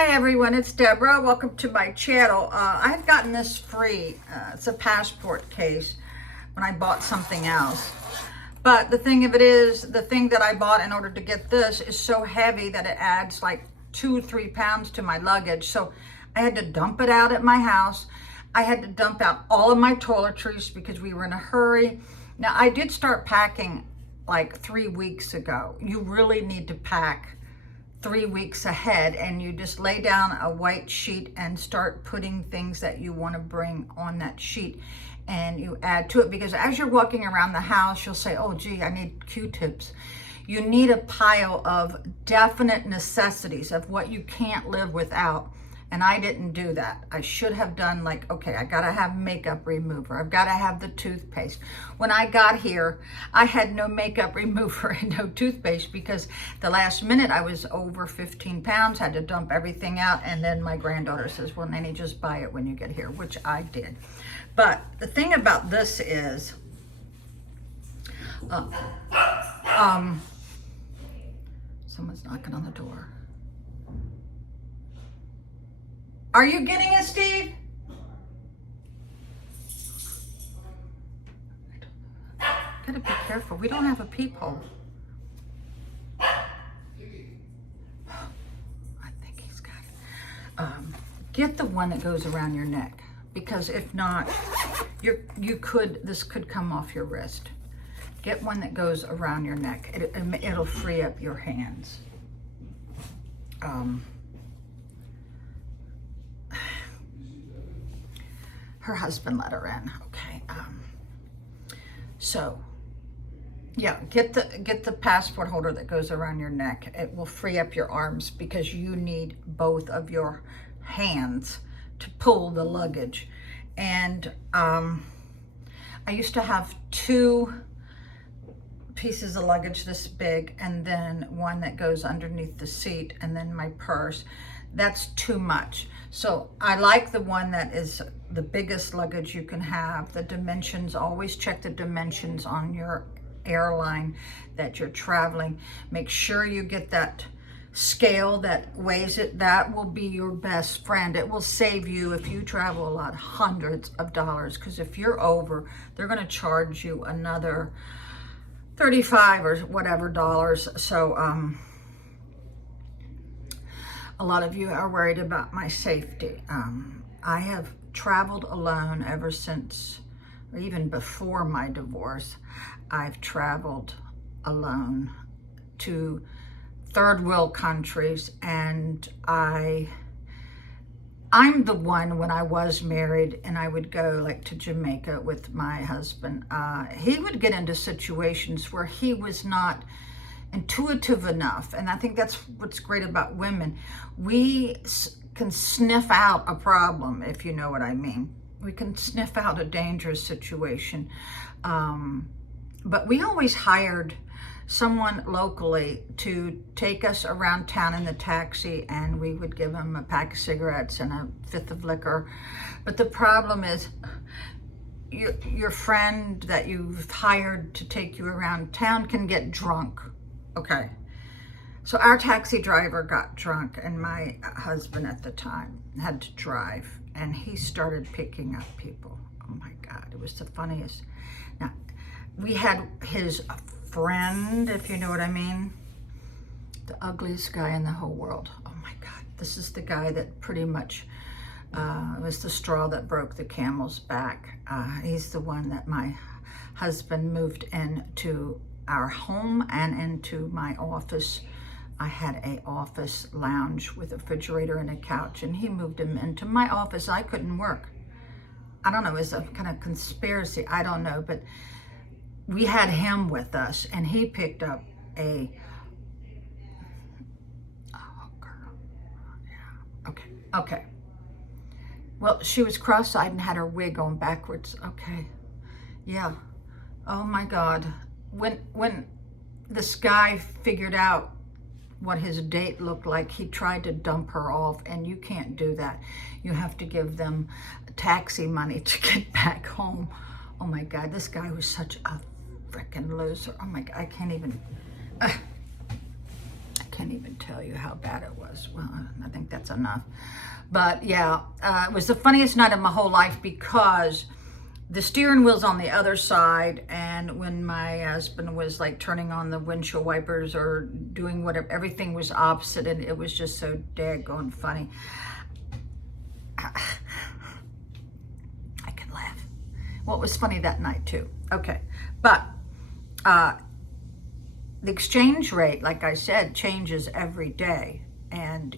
Hi everyone, it's Deborah. Welcome to my channel. I've gotten this free. It's a passport case when I bought something else. But the thing of it is, the thing that I bought in order to get this is so heavy that it adds like 2-3 pounds to my luggage. So I had to dump it out at my house. I had to dump out all of my toiletries because we were in a hurry. Now I did start packing like 3 weeks ago. You really need to pack 3 weeks ahead, and you just lay down a white sheet and start putting things that you want to bring on that sheet, and you add to it, because as you're walking around the house you'll say, oh gee, I need Q-tips. You need a pile of definite necessities of what you can't live without. And I didn't do that. I should have done like, okay, I gotta have makeup remover. I've gotta have the toothpaste. When I got here, I had no makeup remover and no toothpaste because the last minute I was over 15 pounds, had to dump everything out. And then my granddaughter says, well, Nanny, just buy it when you get here, which I did. But the thing about this is, someone's knocking on the door. Are you getting it, Steve? Gotta be careful. We don't have a peephole. I think he's got it. Get the one that goes around your neck, because if not, this could come off your wrist. Get one that goes around your neck. It'll free up your hands. Her husband let her in. Okay. So yeah, get the passport holder that goes around your neck. It will free up your arms because you need both of your hands to pull the luggage. And I used to have 2 pieces of luggage this big, and then one that goes underneath the seat, and then my purse. That's too much. So I like the one that is the biggest luggage you can have. The dimensions, always check the dimensions on your airline that you're traveling. Make sure you get that scale that weighs it. That will be your best friend. It will save you, if you travel a lot, hundreds of dollars, because if you're over, they're going to charge you another 35 or whatever dollars. So a lot of you are worried about my safety. I have traveled alone ever since, or even before my divorce. I've traveled alone to third world countries, and I'm the one, when I was married and I would go like to Jamaica with my husband, he would get into situations where he was not intuitive enough. And I think that's what's great about women. We can sniff out a problem, if you know what I mean. We can sniff out a dangerous situation. But we always hired someone locally to take us around town in the taxi, and we would give them a pack of cigarettes and a fifth of liquor. But the problem is, your friend that you've hired to take you around town can get drunk. Okay, so our taxi driver got drunk, and my husband at the time had to drive, and he started picking up people. Oh my God, it was the funniest. Now, we had his friend, if you know what I mean, the ugliest guy in the whole world. Oh my God, this is the guy that pretty much was the straw that broke the camel's back. He's the one that my husband moved into our home and into my office. I had a office lounge with a refrigerator and a couch, and he moved him into my office. I couldn't work. I don't know, it was a kind of conspiracy, I don't know, but we had him with us, and he picked up a hooker. Yeah, okay. Well, she was cross-eyed and had her wig on backwards. Okay, yeah. Oh my God. When this guy figured out what his date looked like, he tried to dump her off, and you can't do that. You have to give them taxi money to get back home. Oh my God, this guy was such a freaking loser. Oh my God, I can't even. can't even tell you how bad it was. Well, I think that's enough. But yeah, it was the funniest night of my whole life because the steering wheel's on the other side, and when my husband was like turning on the windshield wipers or doing whatever, everything was opposite, and it was just so daggone funny. I can laugh. Well, it was funny that night too. Okay, but the exchange rate, like I said, changes every day, and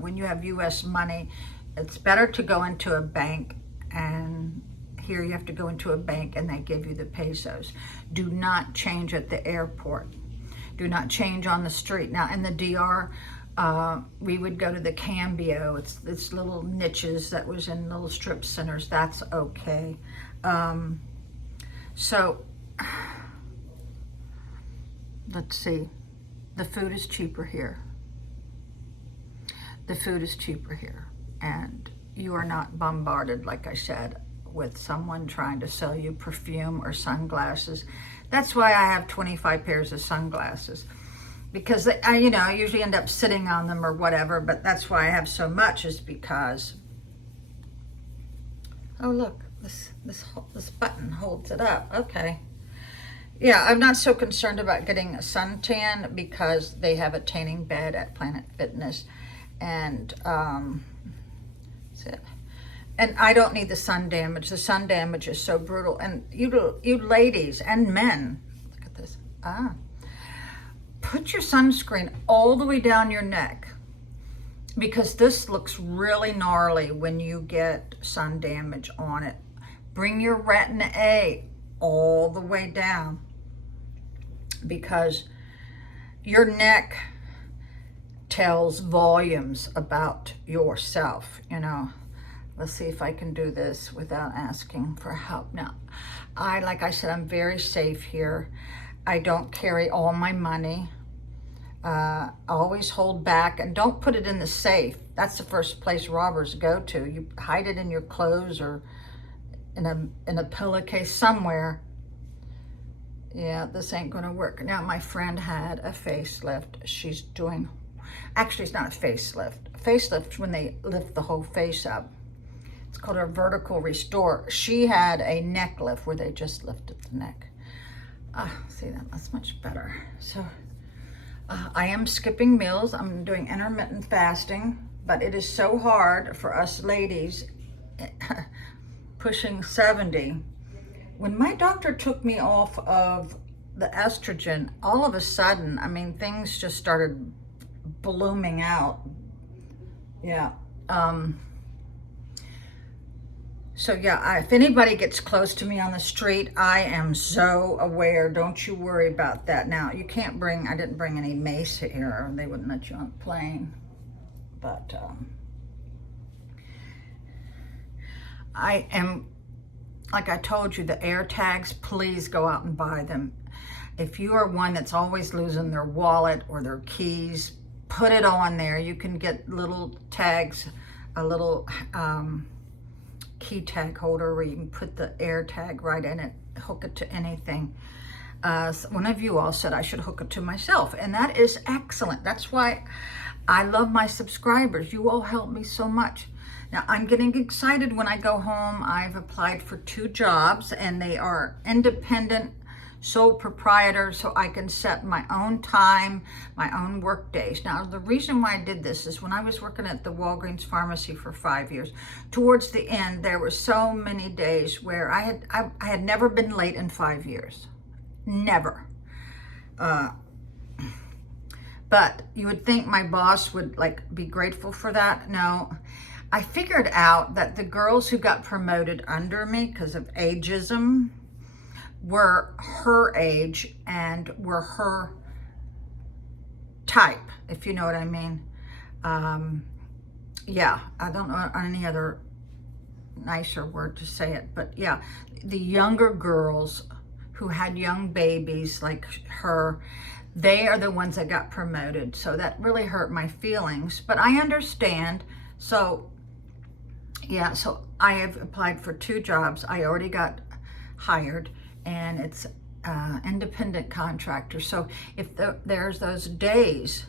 when you have U.S. money, it's better to go into a bank, and here you have to go into a bank and they give you the pesos. Do not change at the airport. Do not change on the street. Now in the DR, we would go to the Cambio. It's little niches that was in little strip centers. That's okay. So let's see. The food is cheaper here. The food is cheaper here. And you are not bombarded, like I said, with someone trying to sell you perfume or sunglasses. That's why I have 25 pairs of sunglasses, because I usually end up sitting on them or whatever, but that's why I have so much, is because, oh look, this button holds it up. Okay. Yeah, I'm not so concerned about getting a suntan because they have a tanning bed at Planet Fitness, and that's it. And I don't need the sun damage. The sun damage is so brutal. And you ladies and men, look at this. Put your sunscreen all the way down your neck, because this looks really gnarly when you get sun damage on it. Bring your retin A all the way down, because your neck tells volumes about yourself, Let's see if I can do this without asking for help. Now, like I said, I'm very safe here. I don't carry all my money. Always hold back, and don't put it in the safe. That's the first place robbers go to. You hide it in your clothes or in a pillowcase somewhere. Yeah, this ain't gonna work. Now, my friend had a facelift. She's doing, actually it's not a facelift. A facelift when they lift the whole face up. It's called a vertical restore. She had a neck lift where they just lifted the neck. See, that's much better. So I am skipping meals. I'm doing intermittent fasting, but it is so hard for us ladies pushing 70. When my doctor took me off of the estrogen, all of a sudden, things just started blooming out. Yeah. So yeah, if anybody gets close to me on the street, I am so aware. Don't you worry about that. Now, I didn't bring any mace here, or they wouldn't let you on the plane. But I am, like I told you, the air tags, please go out and buy them. If you are one that's always losing their wallet or their keys, put it on there. You can get little tags, a little key tag holder where you can put the air tag right in it, hook it to anything. One of you all said I should hook it to myself, and that is excellent. That's why I love my subscribers. You all help me so much. Now, I'm getting excited when I go home. I've applied for 2 jobs, and they are independent sole proprietor, so I can set my own time, my own work days. Now, the reason why I did this is when I was working at the Walgreens pharmacy for 5 years, towards the end, there were so many days where I had never been late in 5 years. Never. But you would think my boss would be grateful for that. No. I figured out that the girls who got promoted under me because of ageism were her age and were her type, if you know what I mean. Yeah, I don't know any other nicer word to say it, but yeah, the younger girls who had young babies like her, they are the ones that got promoted. So that really hurt my feelings, but I understand. So yeah, so I have applied for 2 jobs. I already got hired, and it's independent contractor. So if there's those days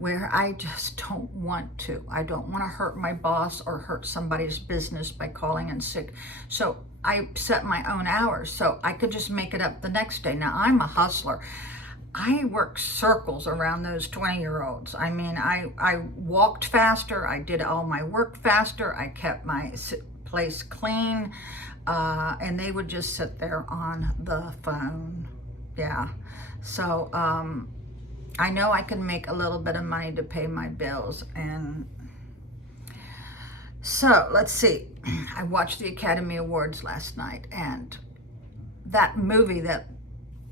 where I just don't want to. I don't want to hurt my boss or hurt somebody's business by calling in sick. So I set my own hours so I could just make it up the next day. Now, I'm a hustler. I worked circles around those 20-year-olds. I mean, I walked faster. I did all my work faster. I kept my place clean. And they would just sit there on the phone. Yeah. So, I know I can make a little bit of money to pay my bills. And so let's see. I watched the Academy Awards last night, and that movie that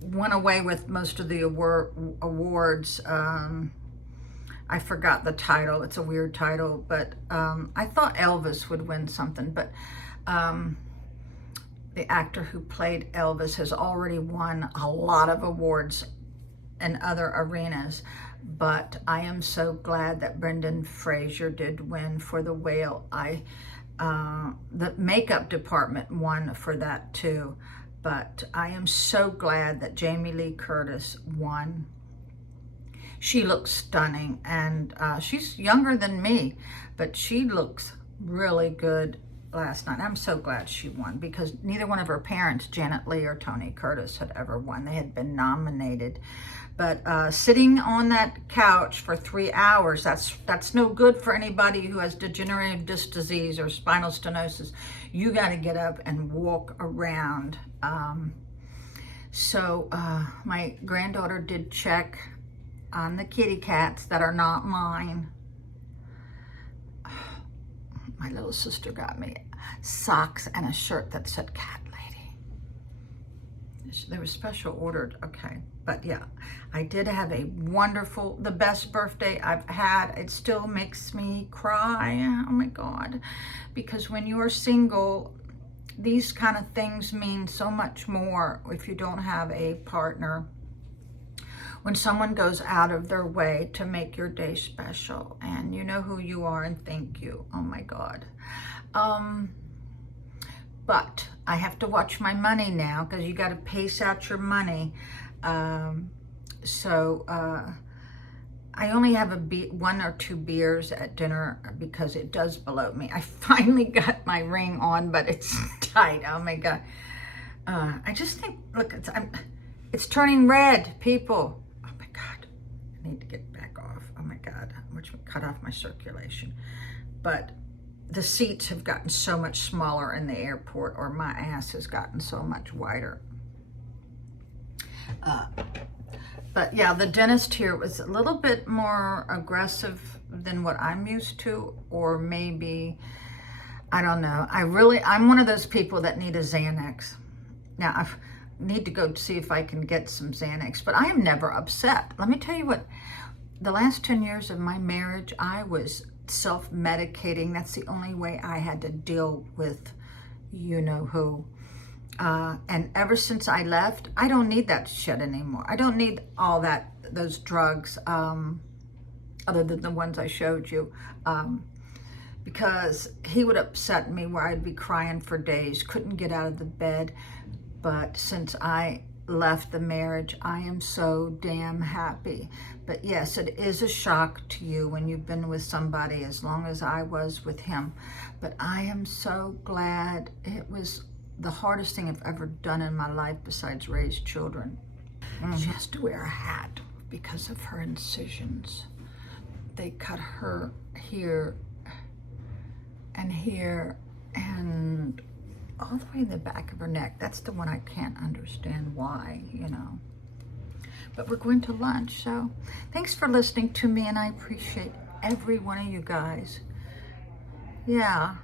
went away with most of the awards, I forgot the title. It's a weird title, but I thought Elvis would win something, but the actor who played Elvis has already won a lot of awards in other arenas, but I am so glad that Brendan Fraser did win for The Whale. The makeup department won for that too, but I am so glad that Jamie Lee Curtis won. She looks stunning, and she's younger than me, but she looks really good last night. I'm so glad she won, because neither one of her parents, Janet Leigh or Tony Curtis, had ever won. They had been nominated. But sitting on that couch for 3 hours, that's no good for anybody who has degenerative disc disease or spinal stenosis. You got to get up and walk around. So my granddaughter did check on the kitty cats that are not mine. My little sister got me socks and a shirt that said Cat Lady. They were special ordered, okay. But yeah, I did have a wonderful, the best birthday I've had. It still makes me cry, oh my God. Because when you're single, these kind of things mean so much more if you don't have a partner. When someone goes out of their way to make your day special, and you know who you are, and thank you, oh my God. But I have to watch my money now, because you got to pace out your money. So I only have one or two beers at dinner because it does bloat me. I finally got my ring on, but it's tight, oh my God. I just think, look, it's turning red, people. I need to get back off. Oh my God, which cut off my circulation. But the seats have gotten so much smaller in the airport, or my ass has gotten so much wider. But yeah, the dentist here was a little bit more aggressive than what I'm used to, or maybe, I don't know. I'm one of those people that need a Xanax. Now, I need to go see if I can get some Xanax, but I am never upset. Let me tell you what, the last 10 years of my marriage, I was self-medicating. That's the only way I had to deal with you know who. And ever since I left, I don't need that shit anymore. I don't need all those drugs, other than the ones I showed you. Because he would upset me where I'd be crying for days, couldn't get out of the bed. But since I left the marriage, I am so damn happy. But yes, it is a shock to you when you've been with somebody as long as I was with him. But I am so glad. It was the hardest thing I've ever done in my life besides raise children. She has to wear a hat because of her incisions. They cut her here and here and all the way in the back of her neck. That's the one I can't understand why, you know. But we're going to lunch, so thanks for listening to me, and I appreciate every one of you guys. Yeah.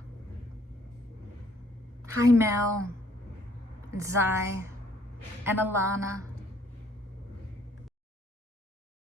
Hi, Mel, Zai, and Alana.